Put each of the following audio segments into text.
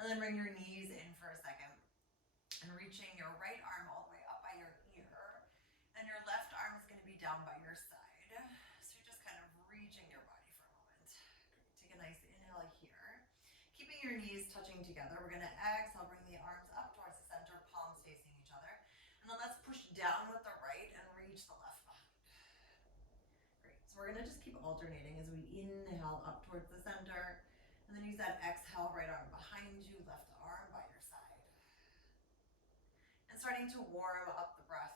And then bring your knees in for a second. And reaching your right arm all the way up by your ear. And your left arm is going to be down by your side. So you're just kind of reaching your body for a moment. Take a nice inhale here. Keeping your knees touching together, we're going to exhale, bring the arms up towards the center, palms facing each other. And then let's push down with the right and reach the left behind. Great. So we're going to just keep alternating as we inhale up towards the center. And then use that exhale, right arm behind you, left arm by your side. And starting to warm up the breath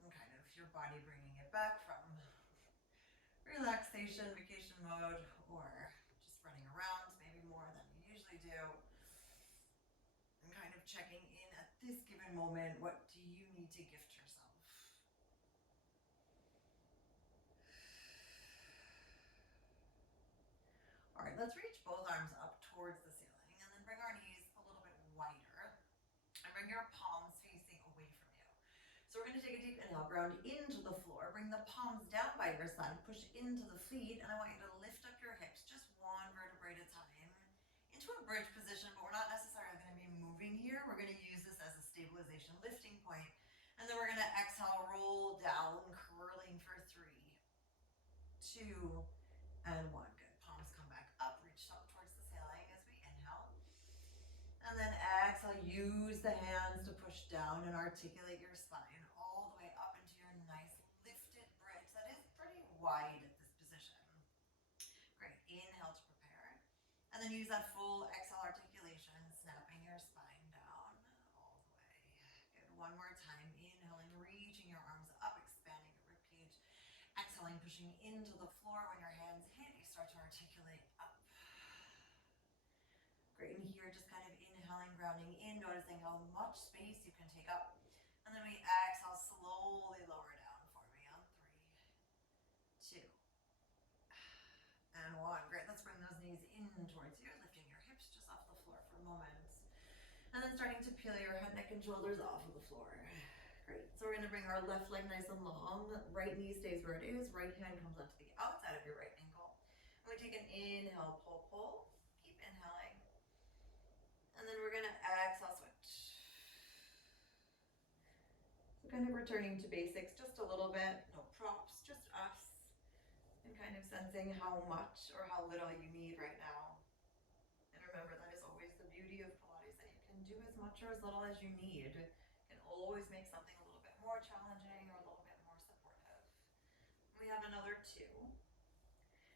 and kind of your body bringing it back from relaxation, vacation mode, or just running around maybe more than you usually do. And kind of checking in at this given moment, what do you need to gift yourself? All right, let's reach both arms up towards the ceiling and then bring our knees a little bit wider and bring your palms facing away from you. So we're going to take a deep inhale, ground into the floor, bring the palms down by your side, push into the feet, and I want you to lift up your hips just one vertebrae at a time into a bridge position, but we're not necessarily going to be moving here. We're going to use this as a stabilization lifting point, and then we're going to exhale, roll down, curling for 3, 2, and 1. Good. Palms come back up, reach up towards the ceiling as we inhale. And then exhale, use the hands to push down and articulate your spine all the way up into your nice lifted bridge that is pretty wide at this position. Great. Inhale to prepare. And then use that full exhale articulation, snapping your spine down all the way. Good. One more time. Inhaling, reaching your arms up, expanding your ribcage. Exhaling, pushing into the floor. When your hands hit, you start to articulate up. Great, and here just kind of inhaling, grounding in, noticing how much space you can take up. And then we exhale, slowly lower down for me on 3, 2, and 1. Great, let's bring those knees in towards you, lifting your hips just off the floor for a moment. And then starting to peel your head, neck, and shoulders off of the floor. Great, so we're gonna bring our left leg nice and long, right knee stays where it is, right hand comes onto the outside of your right ankle. And we take an inhale, pull, pull, keep inhaling. And then we're going to exhale, switch. So kind of returning to basics just a little bit, no props, just us. And kind of sensing how much or how little you need right now. And remember, that is always the beauty of Pilates, that you can do as much or as little as you need. You can always make something a little bit more challenging or a little bit more supportive. We have another 2.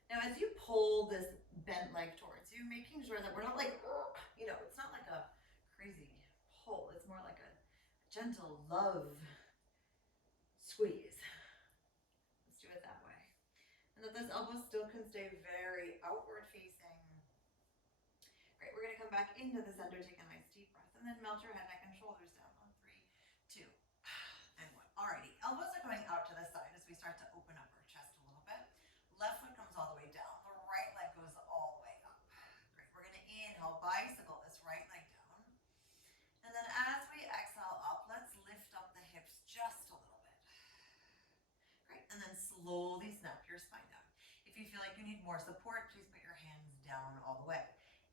Now, as you pull this bent leg towards you, making sure that we're not like, it's not like a crazy pull. It's more like a gentle love squeeze. Let's do it that way. And that this elbow still can stay very outward facing. Great, we're going to come back into the center, take a nice deep breath, and then melt your head, neck, and shoulders down on 3, 2, and 1. Alrighty, elbows are going out to the side as we start to open up our chest a little bit. Left foot comes all the way down. The right leg goes all the way up. Great. We're going to inhale, bicycle this right leg down. And then as we exhale up, let's lift up the hips just a little bit. Great. And then slowly snap your spine down. If you feel like you need more support, please put your hands down all the way.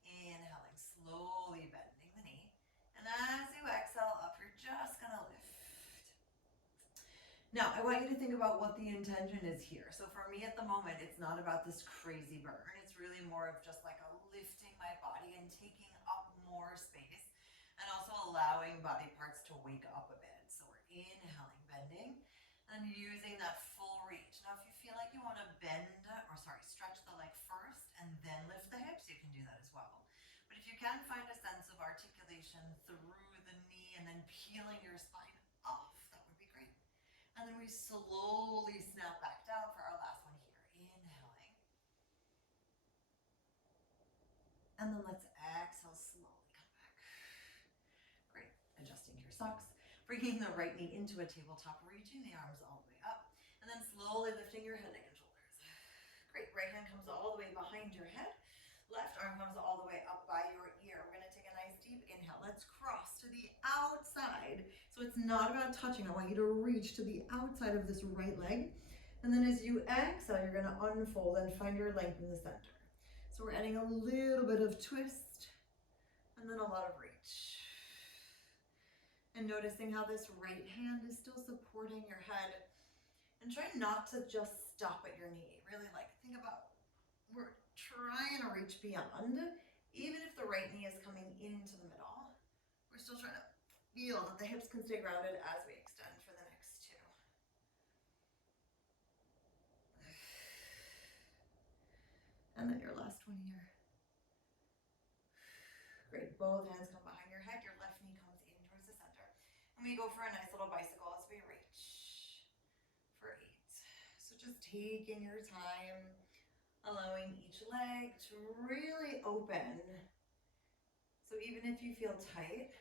Inhaling, slowly bending the knee. And as you exhale up, you're just going to lift. Now, I want you to think about what the intention is here. So for me at the moment, it's not about this crazy burn. It's really more of just like a lifting my body and taking up more space and also allowing body parts to wake up a bit. So we're inhaling, bending, and using that full reach. Now, if you feel like you want to stretch the leg first and then lift the hips, you can do that as well. But if you can find a sense of articulation through the knee and then peeling your spine off, that would be great. And then we slowly snap back down for our last one here. Inhaling. And then let's exhale, slowly come back. Great. Adjusting your socks. Bringing the right knee into a tabletop, reaching the arms all the way up. And then slowly lifting your head, neck, and shoulders. Great. Right hand comes all the way behind your head. Left arm comes all the way up by your ear. We're going to take a nice deep inhale. Let's cross to the outside. So it's not about touching. I want you to reach to the outside of this right leg. And then as you exhale, you're going to unfold and find your length in the center. So we're adding a little bit of twist And then a lot of reach. And noticing how this right hand is still supporting your head. And try not to just stop at your knee. Really like think about, we're trying to reach beyond. Even if the right knee is coming into the middle, we're still trying to feel that the hips can stay grounded as we extend for the next two. And then your last one here. Great, both hands come behind your head, your left knee comes in towards the center. And we go for a nice little bicycle as we reach for 8. So just taking your time, allowing each leg to really open. So even if you feel tight,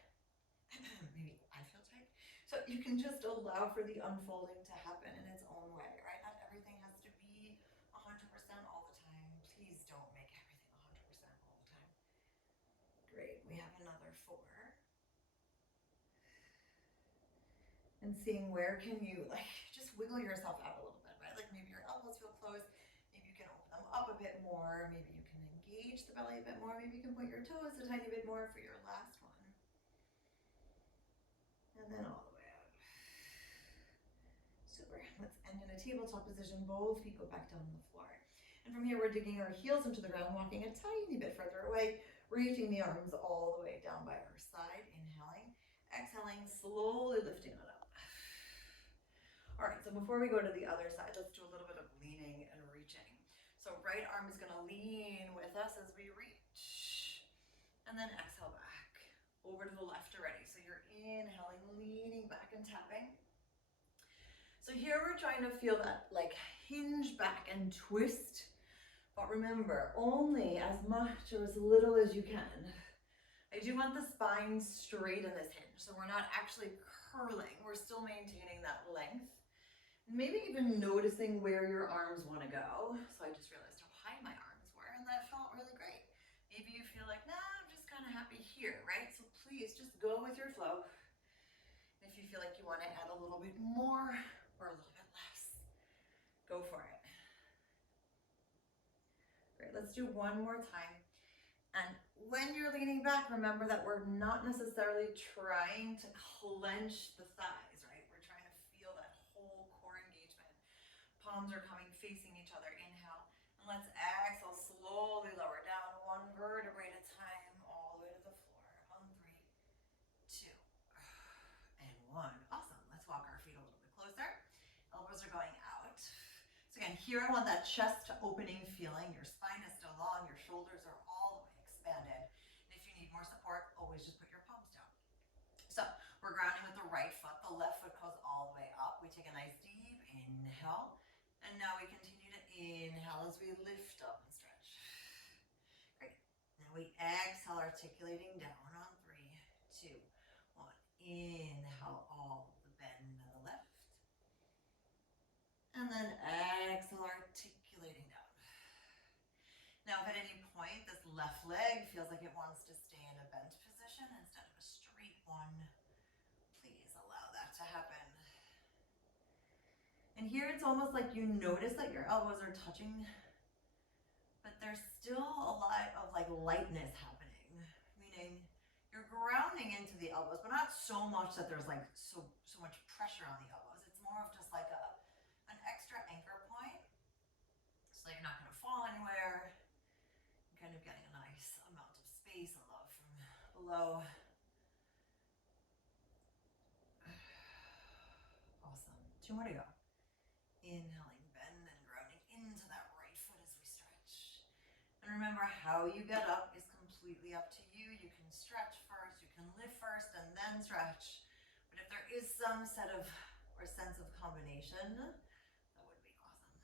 maybe I feel tight, so you can just allow for the unfolding to happen in its own way, right? Not everything has to be 100% all the time. Please don't make everything 100% all the time. Great, we have another 4. And seeing where can you like just wiggle yourself out a little bit, right? Like maybe your elbows feel closed, maybe you can open them up a bit more, maybe you can engage the belly a bit more, maybe you can point your toes a tiny bit more for your last one. And then all the way out. Super. Let's end in a tabletop position. Both feet go back down on the floor. And from here, we're digging our heels into the ground, walking a tiny bit further away, reaching the arms all the way down by our side. Inhaling, exhaling, slowly lifting it up. All right, so before we go to the other side, let's do a little bit of leaning and reaching. So right arm is going to lean with us as we reach. And then exhale back over to the left already. So you're inhaling, leaning back and tapping. So here we're trying to feel that like hinge back and twist. But remember, only as much or as little as you can. I do want the spine straight in this hinge. So we're not actually curling. We're still maintaining that length. Maybe even noticing where your arms want to go. So I just realized how high my arms were, and that felt really great. Maybe you feel like, nah, I'm just kind of happy here, right? So please just go with your flow. If you feel like you want to add a little bit more or a little bit less, go for it. Great, let's do one more time. And when you're leaning back, remember that we're not necessarily trying to clench the thighs, right? We're trying to feel that whole core engagement. Palms are coming facing each other. Inhale. And let's exhale, slowly lower down, 1 vertebrae at a time, all the way to the floor. On 3, 2, and 1. Awesome. Let's walk our feet a little bit closer. Elbows are going out. So again, here I want that chest opening feeling. Your spine is still long, your shoulders are all the way expanded. And if you need more support, always just put your palms down. So we're grounding with the right foot. The left foot goes all the way up. We take a nice deep inhale. And now we continue to inhale as we lift up and stretch. Great. Now we exhale, articulating down on 3, 2, 1. Inhale, all the bend in the left. And then exhale, articulating down. Now, if at any point this left leg feels like it wants to stay in a bent position instead of a straight one, please allow that to happen. And here it's almost like you notice that your elbows are touching, but there's still a lot of like lightness happening, meaning you're grounding into the elbows, but not so much that there's like so much pressure on the elbows. It's more of just like an extra anchor point, so that you're not going to fall anywhere. You're kind of getting a nice amount of space and love from below. Awesome. 2 more to go. Inhaling, bend and grounding into that right foot as we stretch. And remember, how you get up is completely up to you. You can stretch first, you can lift first, and then stretch. But if there is some sense of combination, that would be awesome.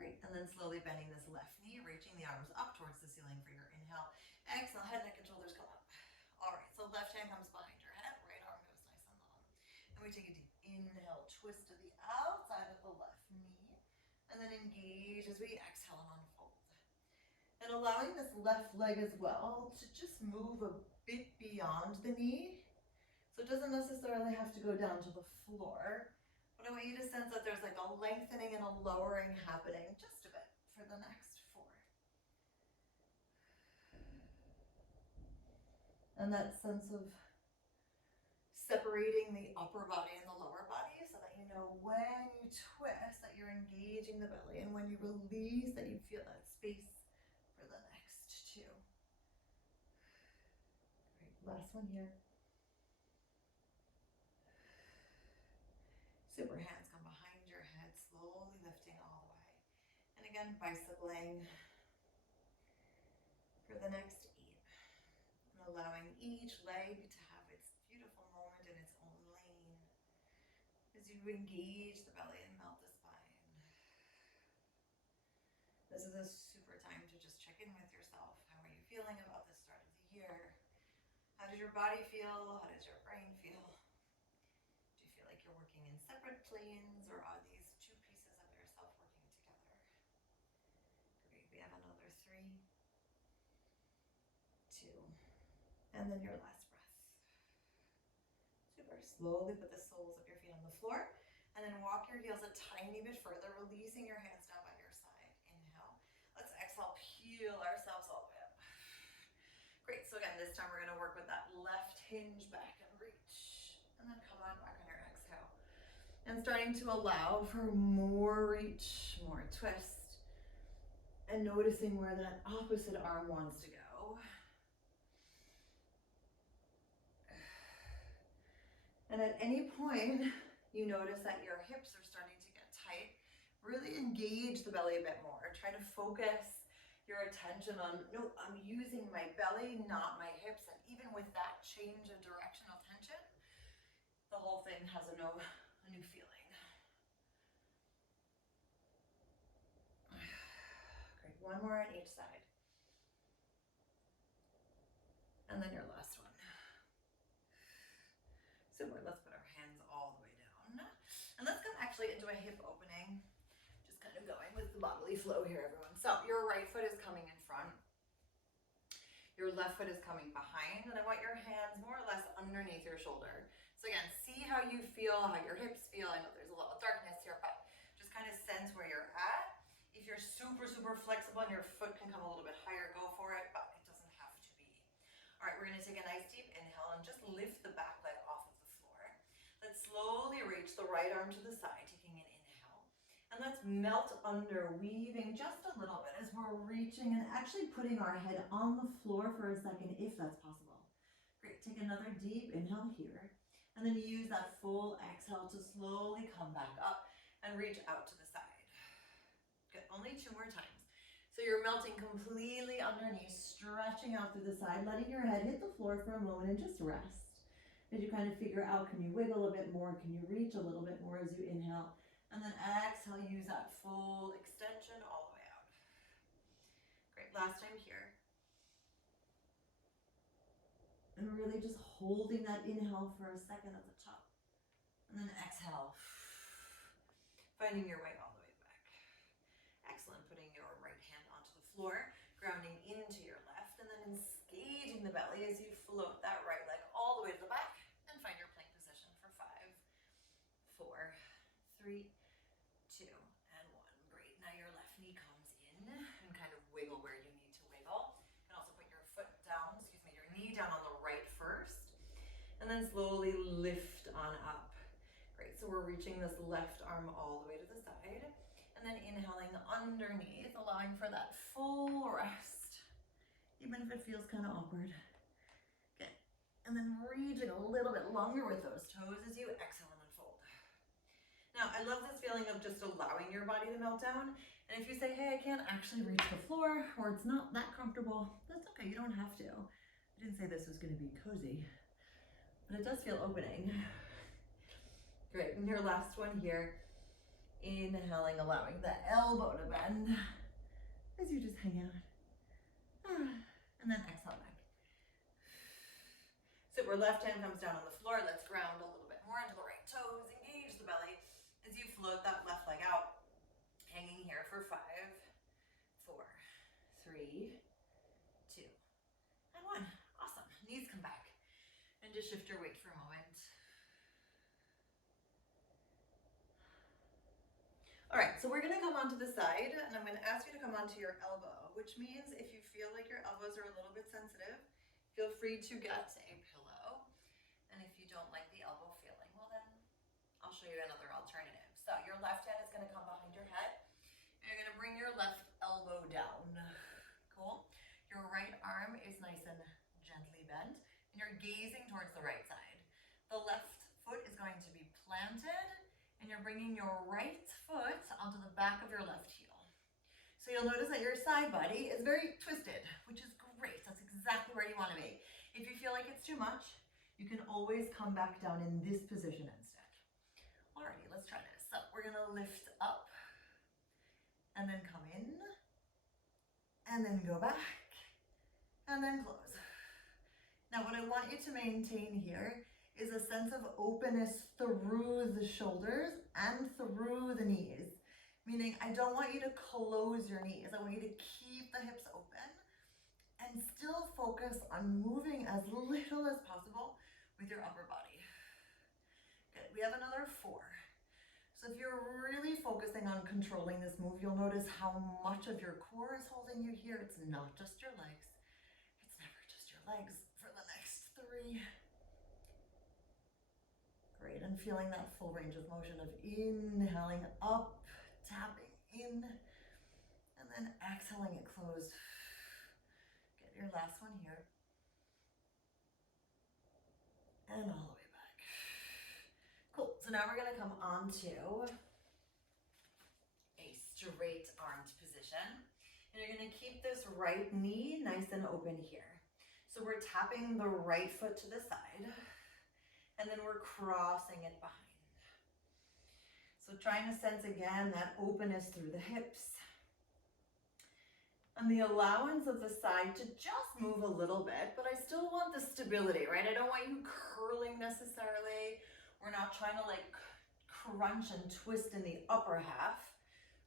Great, and then slowly bending this left knee, reaching the arms up towards the ceiling for your inhale. Exhale, head, neck, and shoulders come up. All right, so left hand comes behind your head, right arm goes nice and long. And we take a deep inhale, twist to the outside of the left knee, and then engage as we exhale and unfold. And allowing this left leg as well to just move a bit beyond the knee. So it doesn't necessarily have to go down to the floor, but I want you to sense that there's like a lengthening and a lowering happening just a bit for the next 4. And that sense of separating the upper body and the lower body so that you know when you twist that you're engaging the belly, and when you release that you feel that space for the next two. Great, last one here. Super, hands come behind your head, slowly lifting all the way. And again, bicycling for the next 8. And allowing each leg to have its beautiful moment in its own lane as you engage the belly and melt the spine. This is a super time to just check in with yourself. How are you feeling about the start of the year? How does your body feel? How does your brain feel? Do you feel like you're working in separate planes, or are these two pieces of yourself working together? Great, we have another 3, 2, and then your last breath. Super, slowly put the soles of your feet on the floor, and then walk your heels a tiny bit further, releasing your hands down by your side. Inhale. Let's exhale, peel ourselves all the way up. Great, so again, this time we're gonna work with that left hinge back and reach, and then come on back on your exhale. And starting to allow for more reach, more twist, and noticing where that opposite arm wants to go. And at any point you notice that your hips are starting to get tight, really engage the belly a bit more. Try to focus your attention on, no, I'm using my belly, not my hips. And even with that change of directional tension, the whole thing has a new feeling. Great, one more on each side. And then your last one. Super, let's put our hands all the way down. And let's come actually into a hip opening. Just kind of going with the bodily flow here, everyone. So your right foot is coming in front. Your left foot is coming behind, and I want your hands more or less underneath your shoulder. So again, see how you feel, how your hips feel. I know there's a little darkness here, but just kind of sense where you're at. If you're super, super flexible and your foot can come a little bit higher, go for it, but it doesn't have to be. All right, we're gonna take a nice deep inhale and just lift the back leg off of the floor. Let's slowly reach the right arm to the side, taking an inhale. And let's melt under, weaving just a little bit as we're reaching and actually putting our head on the floor for a second, if that's possible. Great, take another deep inhale here. And then use that full exhale to slowly come back up and reach out to the side. Good, only 2 more times. So you're melting completely underneath, stretching out through the side, letting your head hit the floor for a moment and just rest. As you kind of figure out, can you wiggle a bit more? Can you reach a little bit more as you inhale? And then exhale, use that full extension all the way out. Great, last time here. And really just holding that inhale for a second at the top. And then exhale. Finding your way all the way back. Excellent, putting your right hand onto the floor, grounding into your left, and then engaging the belly as you float that right leg all the way to the back, and find your plank position for 5, 4, 3, 2, and 1. Great, now your left knee comes in, and kind of wiggle where you need to wiggle. You can also put your foot down, your knee down on the right first, and then slowly lift on up. Great, so we're reaching this left arm all the way to the side, and then inhaling underneath, allowing for that full rest, even if it feels kind of awkward. Good, and then reaching a little bit longer with those toes as you exhale and unfold. Now, I love this feeling of just allowing your body to melt down, and if you say, hey, I can't actually reach the floor, or it's not that comfortable, that's okay, you don't have to. I didn't say this was going to be cozy, but it does feel opening. Great, and your last one here, inhaling, allowing the elbow to bend as you just hang out. And then exhale back. Super, left hand comes down on the floor. Let's ground a little bit more into the right toes, engage the belly as you float that left leg out. Hanging here for 5, 4, 3, 2, and 1. Awesome, knees come back. And just shift your weight for a moment. All right, so we're gonna come onto the side, and I'm gonna ask you to come onto your elbow, which means if you feel like your elbows are a little bit sensitive, Feel free to get a pillow. And if you don't like the elbow feeling, well then I'll show you another alternative. So your left hand is going to come behind your head. And you're going to bring your left elbow down. Cool. Your right arm is nice and gently bent. And you're gazing towards the right side. The left foot is going to be planted. And you're bringing your right foot onto the back of your left heel. So you'll notice that your side body is very twisted, which is great. That's exactly where you want to be. If you feel like it's too much, you can always come back down in this position instead. Alrighty, let's try this. So we're gonna lift up and then come in and then go back and then close. Now what I want you to maintain here is a sense of openness through the shoulders and through the knees. Meaning I don't want you to close your knees. I want you to keep the hips open and still focus on moving as little as possible with your upper body. Good, we have another 4. So if you're really focusing on controlling this move, you'll notice how much of your core is holding you here. It's not just your legs. It's never just your legs for the next 3. Great, and feeling that full range of motion of inhaling up, tapping in, and then exhaling it closed. Get your last one here. And all the way back. Cool, so now we're gonna come onto a straight armed position. And you're gonna keep this right knee nice and open here. So we're tapping the right foot to the side, and then we're crossing it behind. So trying to sense again that openness through the hips. And the allowance of the side to just move a little bit, but I still want the stability, right? I don't want you curling necessarily. We're not trying to like crunch and twist in the upper half.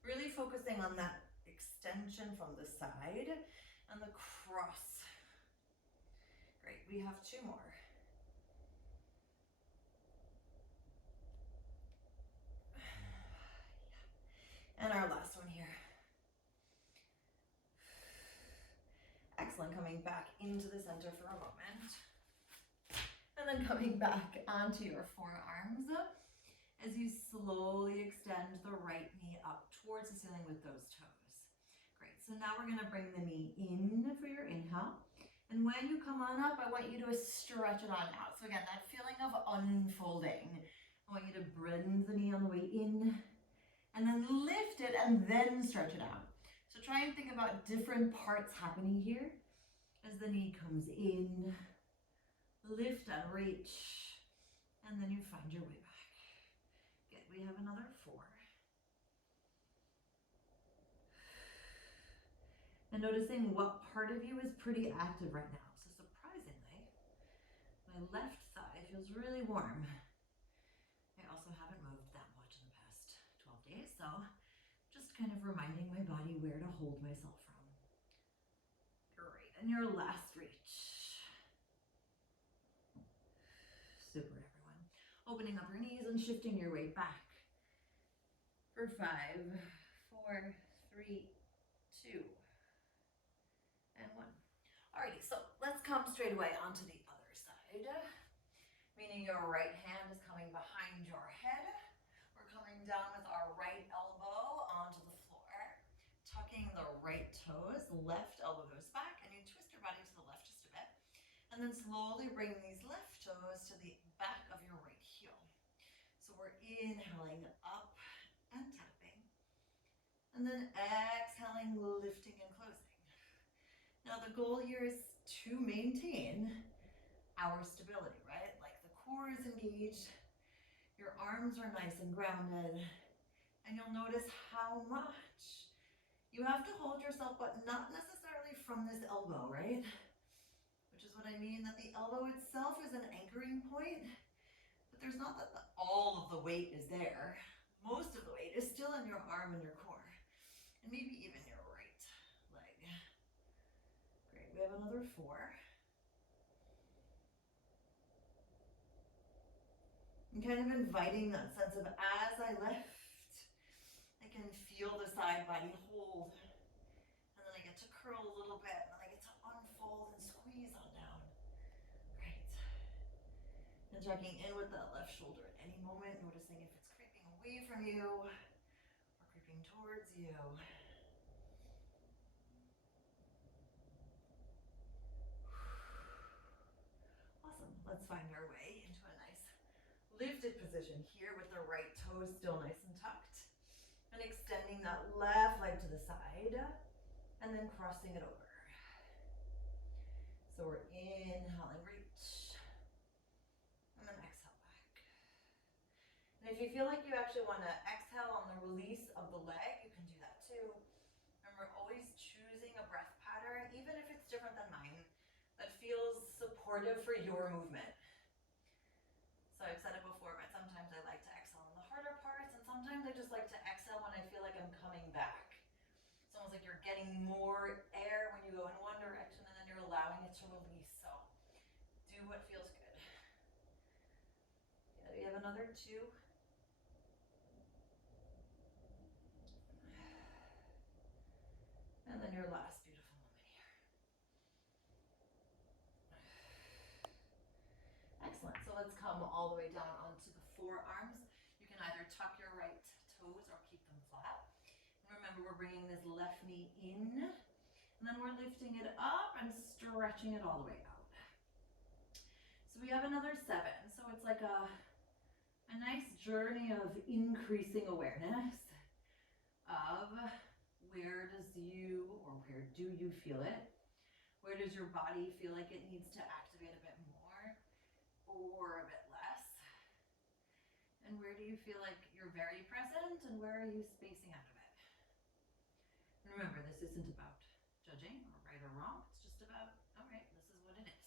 Really focusing on that extension from the side and the cross. Great, we have 2 more. And our last one here. Excellent, coming back into the center for a moment. And then coming back onto your forearms as you slowly extend the right knee up towards the ceiling with those toes. Great, so now we're gonna bring the knee in for your inhale. And when you come on up, I want you to stretch it on out. So again, that feeling of unfolding. I want you to bend the knee on the way in, and then lift it and then stretch it out. So try and think about different parts happening here as the knee comes in, lift and reach, and then you find your way back. Good, we have another 4. And noticing what part of you is pretty active right now. So surprisingly, my left thigh feels really warm. I also haven't moved that much in the past 12 days, so just kind of reminding my body where to hold myself from. Great, and your last reach. Super, everyone. Opening up your knees and shifting your weight back. For 5, 4, 3, 2, and 1. Alrighty, so let's come straight away onto the other side. Meaning your right hand is coming behind your head. We're coming down with our right elbow onto the floor, tucking the right toes, left elbow goes back, and you twist your body to the left just a bit. And then slowly bring these left toes to the back of your right heel. So we're inhaling up and tapping, and then exhaling, lifting and closing. Now the goal here is to maintain our stability, right? Like the core is engaged, your arms are nice and grounded, and you'll notice how much you have to hold yourself, but not necessarily from this elbow, right? Which is what I mean, that the elbow itself is an anchoring point, but there's not that all of the weight is there. Most of the weight is still in your arm and your core, and maybe even your right leg. Great, we have another 4. And kind of inviting that sense of as I lift, I can feel the side body hold. And then I get to curl a little bit, and then I get to unfold and squeeze on down. And checking in with that left shoulder at any moment, noticing if it's creeping away from you or creeping towards you. Awesome. Let's find our way into a nice lifted position here with the right toes still nice and tucked. And extending that left leg to the side and then crossing it over. So we're inhaling, reach, and then exhale back. And if you feel like you actually want to exhale on the release of the leg, you can do that too. Remember, always choosing a breath pattern, even if it's different than mine, that feels supportive for your movement. So I've said it before, but sometimes I like to exhale on the harder parts, and sometimes I just like to exhale when I feel like I'm coming back. It's almost like you're getting more air when you go in one direction, and then you're allowing it to release. So do what feels good. Yeah, we have another 2. And then your last beautiful moment here. Excellent. So let's come all the way down onto the forearms. You can either tuck your right toes or keep them flat. And remember, we're bringing this left knee in, and then we're lifting it up and stretching it all the way out. So we have another 7. So it's like a nice journey of increasing awareness of where do you feel it? Where does your body feel like it needs to activate a bit more or a bit less? And where do you feel like you're very present, and where are you spacing out of it? And remember, this isn't about judging or right or wrong. It's just about, all right, this is what it is.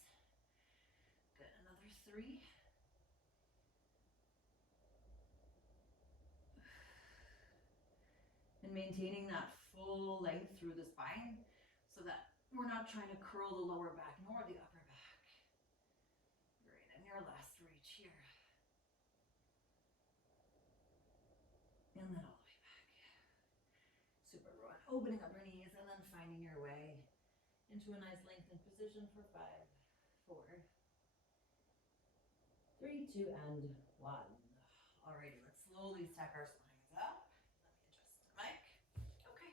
Good, another 3. And maintaining that full length through the spine so that we're not trying to curl the lower back nor the upper back. Great, and your last reach here. And then all the way back. Super, Rowan. Opening up your knees and then finding your way into a nice lengthened position for 5, 4, 3, 2, and 1. Alrighty, let's slowly stack our spines up. Let me adjust the mic. Okay,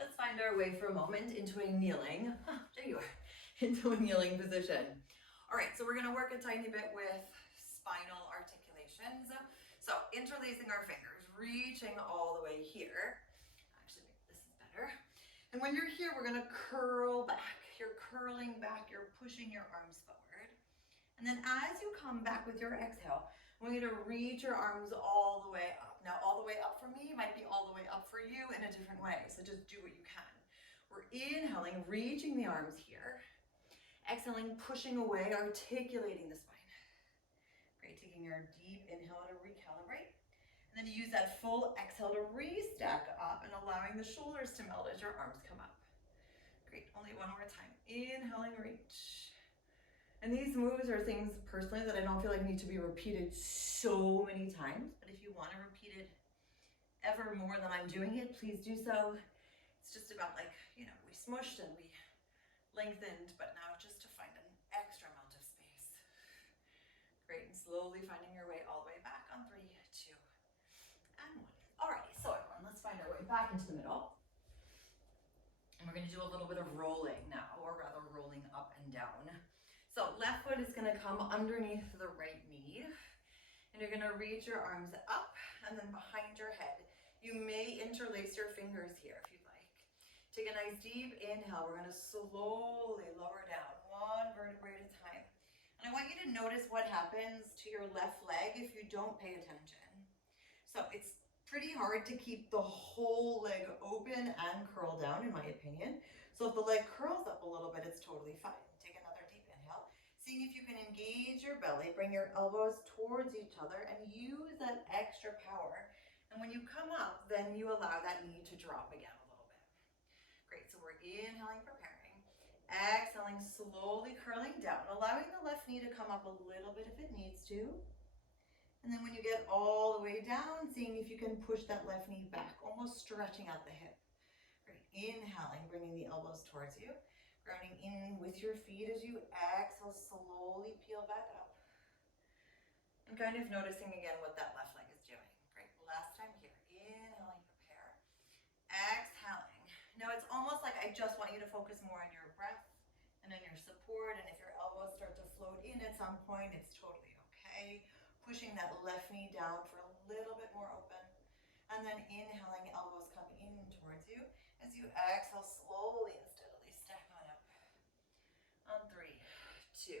let's find our way for a moment into a kneeling. There you are, into a kneeling position. All right, so we're going to work a tiny bit with spinal articulations. So interlacing our fingers, reaching all the way here. Actually, maybe this is better. And when you're here, we're going to curl back. You're curling back, you're pushing your arms forward. And then as you come back with your exhale, I want you to reach your arms all the way up. Now, all the way up for me might be all the way up for you in a different way. So just do what you can. We're inhaling, reaching the arms here. Exhaling, pushing away, articulating the spine. Great, taking your deep inhale to recalibrate. And then use that full exhale to restack up and allowing the shoulders to melt as your arms come up. Great, only one more time. Inhaling, reach. And these moves are things personally that I don't feel like need to be repeated so many times, but if you want to repeat it ever more than I'm doing it, please do so. It's just about like, we smushed and we lengthened, but now just to find an extra amount of space. Great, and slowly finding your way all the way back on 3, 2, and 1. Alrighty, so everyone, let's find our way back into the middle. And we're going to do a little bit of rolling now, or rather rolling up and down. So left foot is going to come underneath the right knee, and you're going to reach your arms up and then behind your head. You may interlace your fingers here if you'd like. Take a nice deep inhale. We're going to slowly lower down, 1 vertebrae at a time. And I want you to notice what happens to your left leg if you don't pay attention. So it's pretty hard to keep the whole leg open and curl down, in my opinion. So if the leg curls up a little bit, it's totally fine. Take another deep inhale. Seeing if you can engage your belly, bring your elbows towards each other and use that extra power. And when you come up, then you allow that knee to drop again a little bit. Great, so we're inhaling, preparing. Exhaling, slowly curling down, allowing the left knee to come up a little bit if it needs to. And then when you get all the way down, seeing if you can push that left knee back, almost stretching out the hip. Great, inhaling, bringing the elbows towards you. Grounding in with your feet as you exhale, slowly peel back up. And kind of noticing again what that left leg is doing. Great, last time here. Inhaling, prepare. Exhaling. Now it's almost like I just want you to focus more on your breath and on your support, and if your elbows start to float in at some point, it's totally okay. Pushing that left knee down for a little bit more open. And then inhaling, elbows come in towards you. As you exhale, slowly and steadily stack on up. On 3, 2,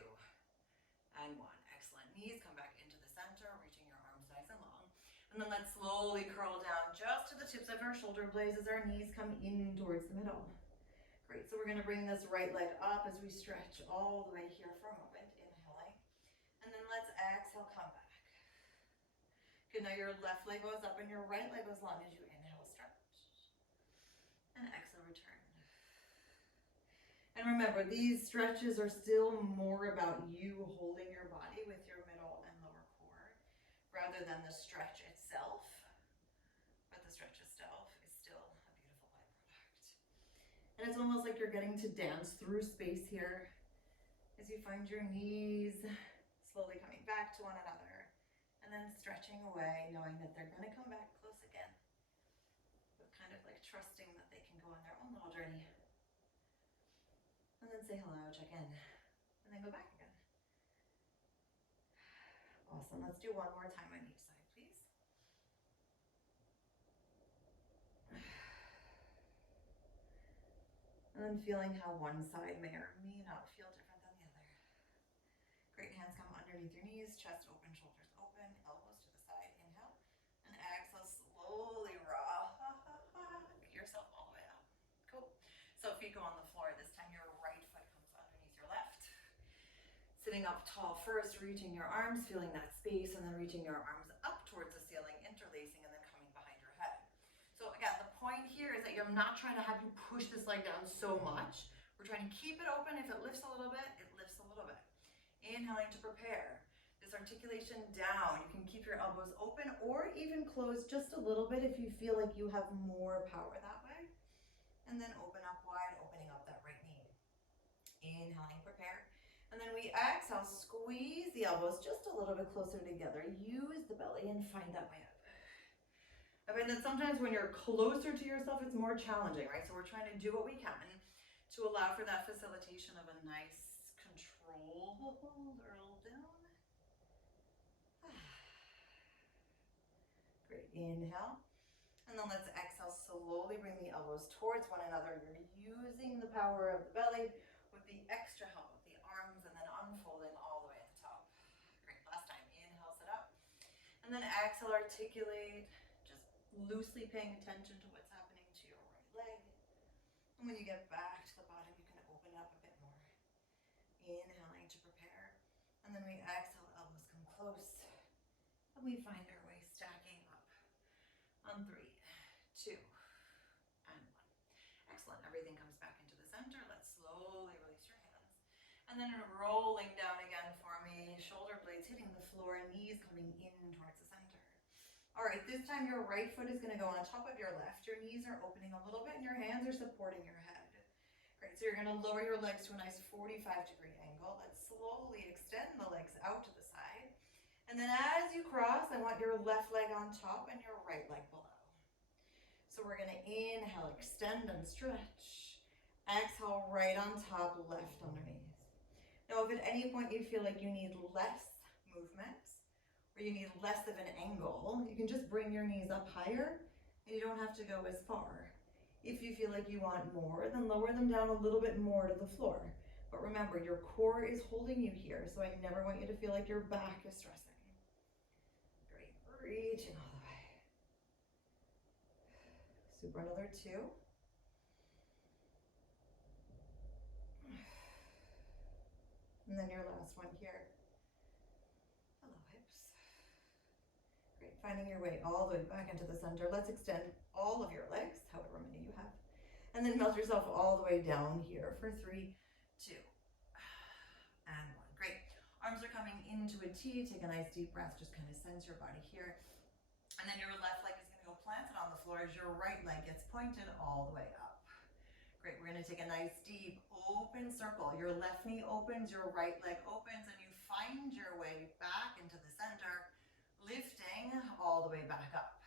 and 1. Excellent. Knees come back into the center, reaching your arms nice and long. And then let's slowly curl down just to the tips of our shoulder blades as our knees come in towards the middle. Great, so we're gonna bring this right leg up as we stretch all the way here for a moment, inhaling. And then let's exhale, come back. Good, now your left leg goes up and your right leg goes long as you inhale, stretch. And exhale, return. And remember, these stretches are still more about you holding your body with your middle and lower core rather than the stretch itself. But the stretch itself is still a beautiful byproduct. And it's almost like you're getting to dance through space here as you find your knees slowly coming back to one another and then stretching away, knowing that they're going to come back close again, but kind of like trusting that they can go on their own little journey. And then say hello, check in, and then go back again. Awesome, let's do one more time on each side, please. And then feeling how one side may or may not feel different than the other. Great, hands come underneath your knees, chest open, shoulders open, elbows to the side, inhale. And exhale, slowly rock yourself all the way up. Cool. So feet go on the floor. This time your right foot comes underneath your left. Sitting up tall first, reaching your arms, feeling that space, and then reaching your arms up towards the ceiling, interlacing, and then coming behind your head. So again, the point here is that I'm not trying to have you push this leg down so much. We're trying to keep it open. If it lifts a little bit, it lifts a little bit. Inhaling to prepare. This articulation down. You can keep your elbows open or even close just a little bit if you feel like you have more power that way. And then open up wide, opening up that right knee. Inhaling, prepare. And then we exhale, squeeze the elbows just a little bit closer together. Use the belly and find that way up. I find that sometimes when you're closer to yourself, it's more challenging, right? So we're trying to do what we can to allow for that facilitation of a nice control roll down. Great, inhale. And then let's exhale, slowly bring the elbows towards one another. You're using the power of the belly with the extra help of the arms and then unfolding all the way at the top. Great, last time, inhale, sit up. And then exhale, articulate, just loosely paying attention to what's happening to your right leg. And when you get back to the bottom, you can open up a bit more. Inhaling to prepare. And then we exhale, elbows come close. And we find our way stacking up. On 3, 2, and 1. Excellent. Everything comes back into the center. Let's slowly release your hands. And then rolling down again for me. Shoulder blades hitting the floor, knees coming in towards the center. All right, this time your right foot is going to go on top of your left. Your knees are opening a little bit and your hands are supporting your head. Great, so you're going to lower your legs to a nice 45-degree angle. Let's slowly extend the legs out to the side. And then as you cross, I want your left leg on top and your right leg below. So we're gonna inhale, extend and stretch. Exhale, right on top, left underneath. Now, if at any point you feel like you need less movement, or you need less of an angle, you can just bring your knees up higher and you don't have to go as far. If you feel like you want more, then lower them down a little bit more to the floor. But remember, your core is holding you here, so I never want you to feel like your back is stressing. Reaching all the way. Super, another 2. And then your last one here. Hello, hips. Great, finding your way all the way back into the center. Let's extend all of your legs, however many you have. And then melt yourself all the way down here for 3, 2, and 1. Great. Arms are coming into a T. Take a nice deep breath. Just kind of sense your body here. And then your left leg is going to go planted on the floor as your right leg gets pointed all the way up. Great, we're going to take a nice deep open circle. Your left knee opens, your right leg opens, and you find your way back into the center, lifting all the way back up.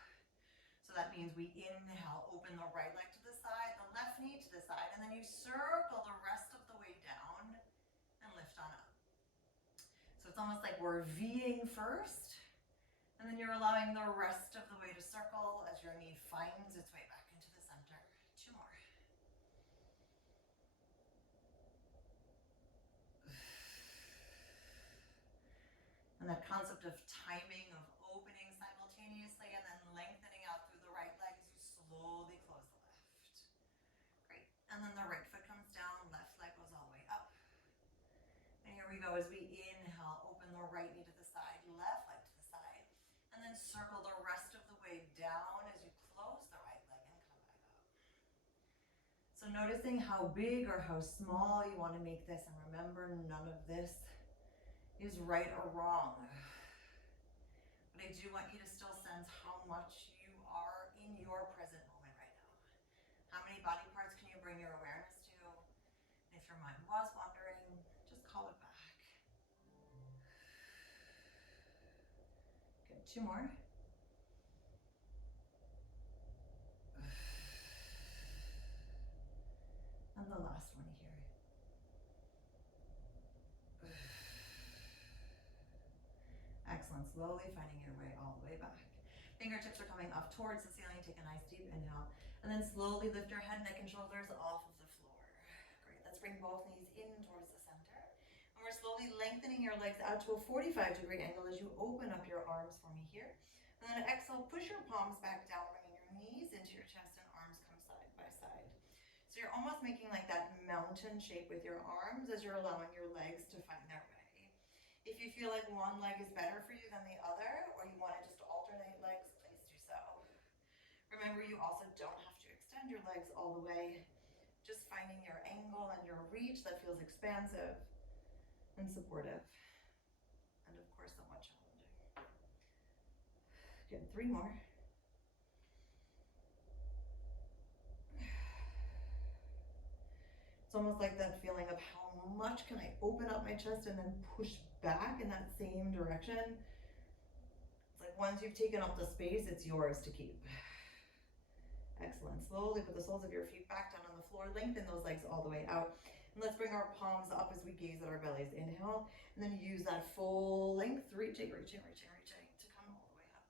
So that means we inhale, open the right leg to the side, the left knee to the side, and then you circle the rest of the way down and lift on up. So it's almost like we're Ving first, and then you're allowing the rest of the way to circle as your knee finds its way back into the center. 2 more. And that concept of timing, of opening simultaneously and then lengthening out through the right leg as you slowly close the left. Great. And then the right foot comes down, left leg goes all the way up. And here we go as we inhale, open the right knee to the side, left leg to the side, and then circle the rest of the way down as you close the right leg and come back up. So noticing how big or how small you want to make this, and remember, none of this is right or wrong. But I do want you to still sense how much you are in your present moment right now. How many body parts can you bring your awareness to? And if your mind was wandering, just call it back. Good, 2 more. And the last one here. Excellent. Slowly finding your way all the way back. Fingertips are coming up towards the ceiling. Take a nice deep inhale. And then slowly lift your head, neck, and shoulders off of the floor. Great. Let's bring both knees in towards the center. And we're slowly lengthening your legs out to a 45-degree angle as you open up your arms for me here. And then exhale, push your palms back down, bringing your knees into your chest and arms come side by side. So you're almost making like that mountain shape with your arms as you're allowing your legs to find their way. If you feel like one leg is better for you than the other, or you want to just alternate legs, please do so. Remember, you also don't have to extend your legs all the way. Just finding your angle and your reach that feels expansive and supportive. And of course, somewhat challenging. Good, 3 more. It's almost like that feeling of how much can I open up my chest and then push back in that same direction. It's like once you've taken up the space, it's yours to keep. Excellent. Slowly put the soles of your feet back down on the floor. Lengthen those legs all the way out. And let's bring our palms up as we gaze at our bellies. Inhale, and then use that full length, reaching to come all the way up.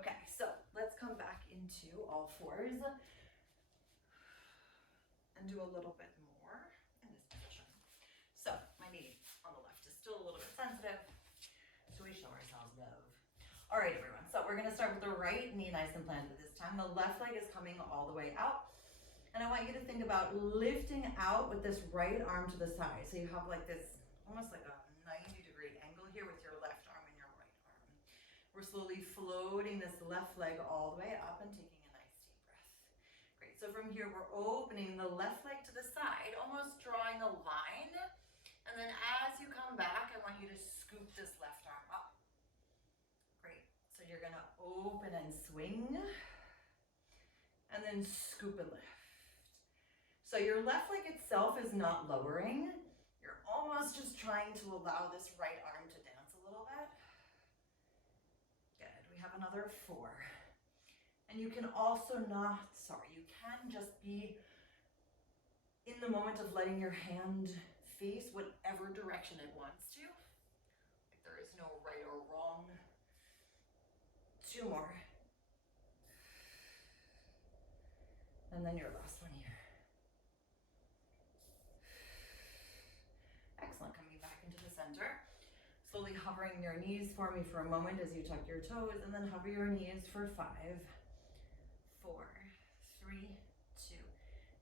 Okay, so let's come back into all fours and do a little bit more in this position. So my knee on the left is still a little bit sensitive, so we show ourselves love. All right, everyone, so we're gonna start with the right knee nice and planted this time. The left leg is coming all the way out, and I want you to think about lifting out with this right arm to the side. So you have like this, almost like a 90-degree angle here with your left arm and your right arm. We're slowly floating this left leg all the way up and taking a nice deep breath. Great, so from here, we're opening the left leg to the side, almost drawing a line. And then as you come back, I want you to scoop this left arm up. Great, so you're gonna open and swing, and then scoop and lift. So your left leg itself is not lowering. You're almost just trying to allow this right arm to dance a little bit. Good, we have another 4. And you can also you can just be in the moment of letting your hand face whatever direction it wants to. Like there is no right or wrong. 2 more. And then your last one here. Excellent, coming back into the center. Slowly hovering your knees for me for a moment as you tuck your toes, and then hover your knees for 5, 4, 3, 2,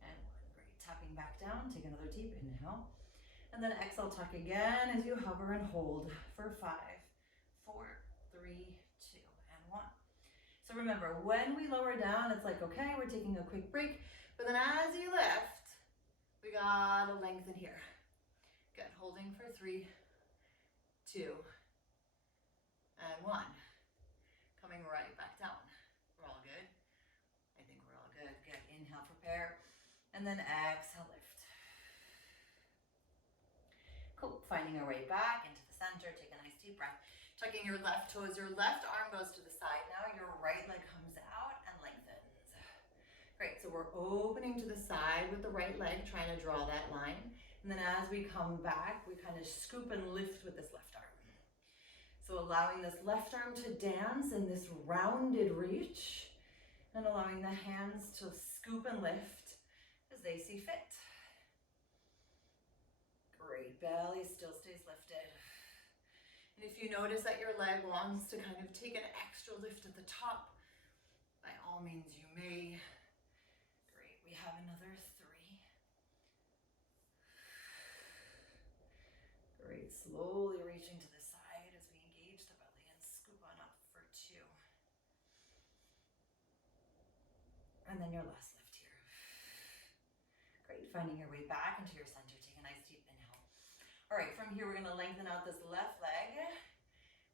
and 1. Great, tapping back down, take another deep inhale. And then exhale, tuck again as you hover and hold for 5, 4, 3, 2, and 1. So remember, when we lower down, it's like, okay, we're taking a quick break, but then as you lift, we gotta lengthen here. Good, holding for 3, 2, and 1. Coming right back down. We're all good? I think we're all good. Good, inhale, prepare, and then exhale, lift. Cool, finding our way back into the center. Take a nice deep breath. Tucking your left toes, your left arm goes to the side. Now your right leg comes out and lengthens. Great, so we're opening to the side with the right leg, trying to draw that line. And then as we come back, we kind of scoop and lift with this left arm. So allowing this left arm to dance in this rounded reach, and allowing the hands to scoop and lift as they see fit. Great, belly still stays lifted. And if you notice that your leg wants to kind of take an extra lift at the top, by all means you may. Great, we have another 3. Great, slowly reaching to the side as we engage the belly and scoop on up for 2. And then your last lift here. Great, finding your way back into your center. Take a nice deep inhale. All right, from here we're gonna lengthen out this left leg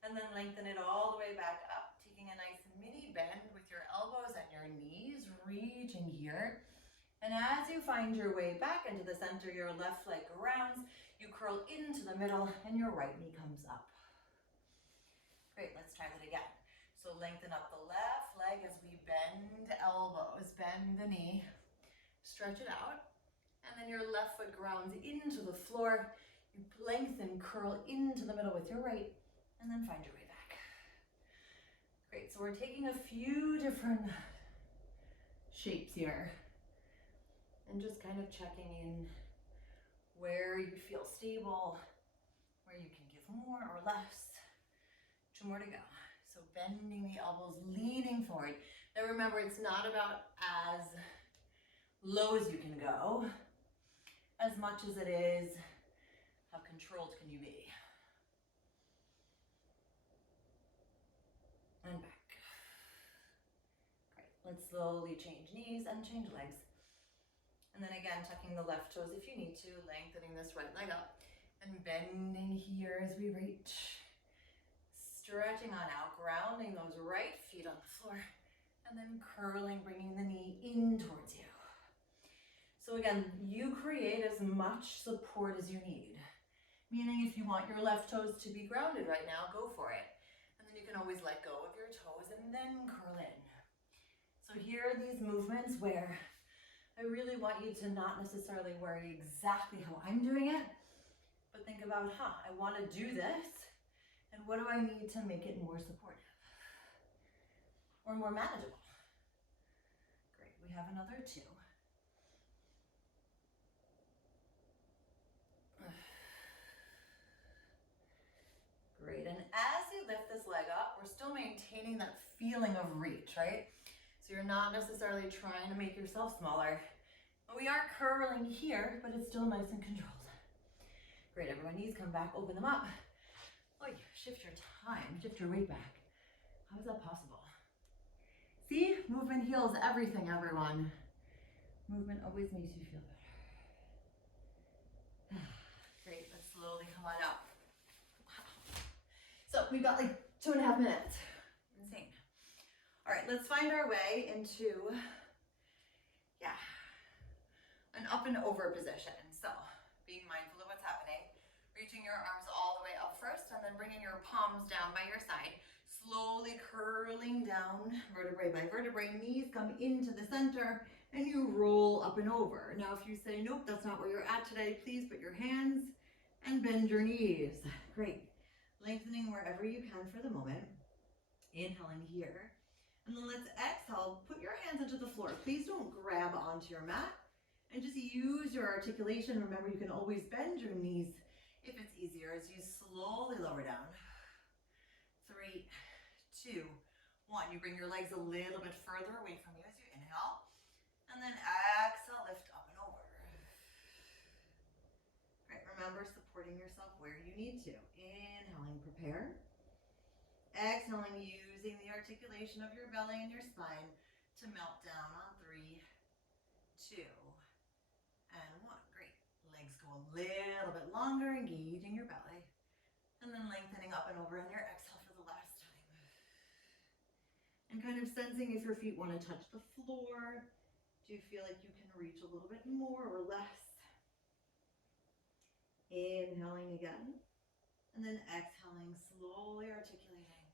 and then lengthen it all the way back up. Taking a nice mini bend with your elbows and your knees, reaching here. And as you find your way back into the center, your left leg grounds, you curl into the middle and your right knee comes up. Great, let's try that again. So lengthen up the left leg as we bend elbows, bend the knee, stretch it out, and then your left foot grounds into the floor. You lengthen, curl into the middle with your right, and then find your way back. Great, so we're taking a few different shapes here, and just kind of checking in where you feel stable, where you can give more or less. 2 more to go. So bending the elbows, leaning forward. Now remember, it's not about as low as you can go, as much as it is how controlled can you be. And back. Great, let's slowly change knees and change legs. And then again, tucking the left toes if you need to, lengthening this right leg up, and bending here as we reach. Stretching on out, grounding those right feet on the floor, and then curling, bringing the knee in towards you. So again, you create as much support as you need. Meaning if you want your left toes to be grounded right now, go for it. And then you can always let go of your toes and then curl in. So here are these movements where I really want you to not necessarily worry exactly how I'm doing it, but think about, I want to do this. And what do I need to make it more supportive or more manageable? Great, we have another 2. Great, and as you lift this leg up, we're still maintaining that feeling of reach, right? So you're not necessarily trying to make yourself smaller. We are curling here, but it's still nice and controlled. Great, everyone, knees come back, open them up. Oh, shift your time, shift your weight back. How is that possible? See, movement heals everything, everyone. Movement always makes you feel better. Great, let's slowly come on up. Wow. So we've got like 2.5 minutes. Insane. All right, let's find our way into, an up and over position. So being mindful of what's happening. Reaching your arms all the way up first, and then bringing your palms down by your side. Slowly curling down, vertebrae by vertebrae. Knees come into the center, and you roll up and over. Now, if you say, nope, that's not where you're at today, please put your hands and bend your knees. Great. Lengthening wherever you can for the moment. Inhaling here. And then let's exhale. Put your hands into the floor. Please don't grab onto your mat. And just use your articulation. Remember, you can always bend your knees if it's easier as you slowly lower down. 3, 2, 1. You bring your legs a little bit further away from you as you inhale. And then exhale, lift up and over. Right, remember supporting yourself where you need to. Inhaling, prepare. Exhaling, using the articulation of your belly and your spine to melt down on 3, 2, and 1. Great. Legs go a little bit longer, engaging your belly. And then lengthening up and over on your exhale for the last time. And kind of sensing if your feet want to touch the floor. Do you feel like you can reach a little bit more or less? Inhaling again. And then exhaling, slowly articulating.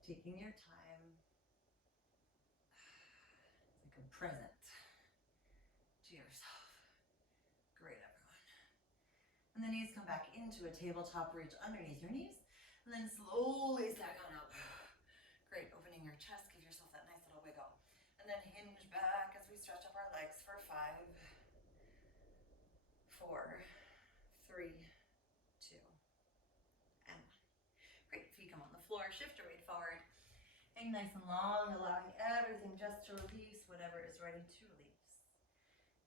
Taking your time. It's like a present to yourself. Great, everyone. And the knees come back into a tabletop, reach underneath your knees, and then slowly stack on up. Great, opening your chest, give yourself that nice little wiggle. And then hinge back as we stretch up our legs for 5, 4, 3, 2, and 1. Great, feet come on the floor, shift your weight forward. Hang nice and long, allowing everything just to release whatever is ready to release.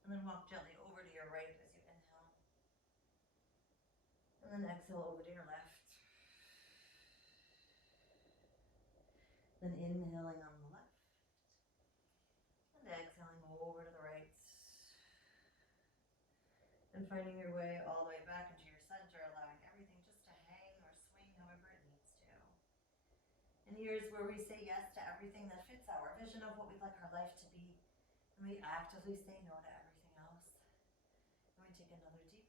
And then walk gently over to your right as you inhale. And then exhale over to your left. Then inhaling on the left. And exhaling over to the right. And finding your way all the way back into your center, allowing everything just to hang or swing however it needs to. And here's where we say yes to everything that fits our vision of what we'd like our life to be. And we actively say no to everything else. And we take another deep